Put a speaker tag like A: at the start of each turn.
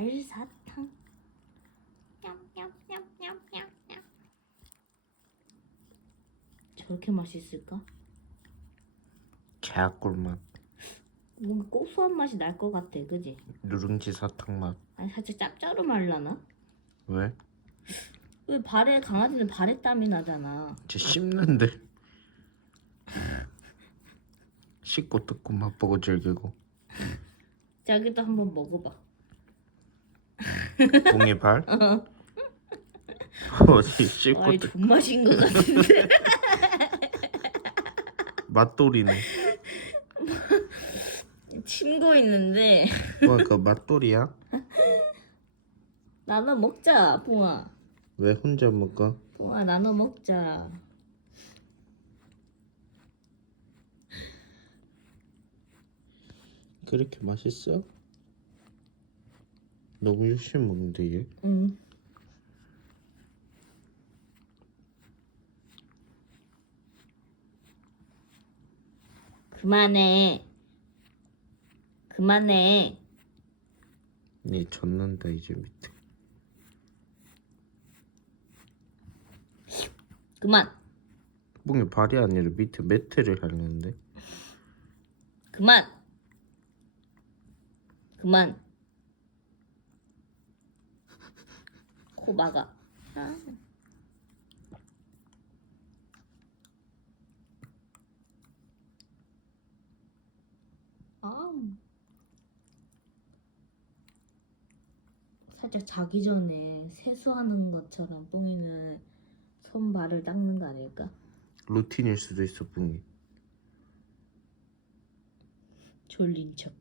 A: 알사탕. 냠냠냠냠냠냠. 저렇게 맛있을까?
B: 개꿀맛
A: 뭔가 고소한 맛이 날 것 같아, 그지?
B: 누룽지 사탕 맛
A: 아니 살짝 짭짤하말라나?
B: 왜?
A: 왜 발에 강아지는 발에 땀이 나잖아.
B: 쟤 씹는데 씹고 뜯고 맛보고 즐기고
A: 자기도 한번 먹어봐.
B: 공이 발? 어디
A: 아이
B: 뜯고
A: 존맛인 것 같은데.
B: 맛돌이네
A: 침고 있는데
B: 뭐야 그 맛돌이야?
A: 나눠 먹자, 붕아.
B: 왜 혼자 먹어?
A: 붕아 나눠 먹자.
B: 그렇게 맛있어? 너무 열심히 먹는데 얘
A: 응. 그만해. 그만해.
B: 얘 젖는다 이제 밑에
A: 그만.
B: 뽕이 발이 아니라 밑에 매트를 하려는데
A: 그만. 그만. 코 막아. 아. 아. 살짝 자기 전에 세수하는 것처럼 뽕이는 손발을 닦는 거 아닐까?
B: 루틴일 수도 있어 뽕이
A: 졸린 척.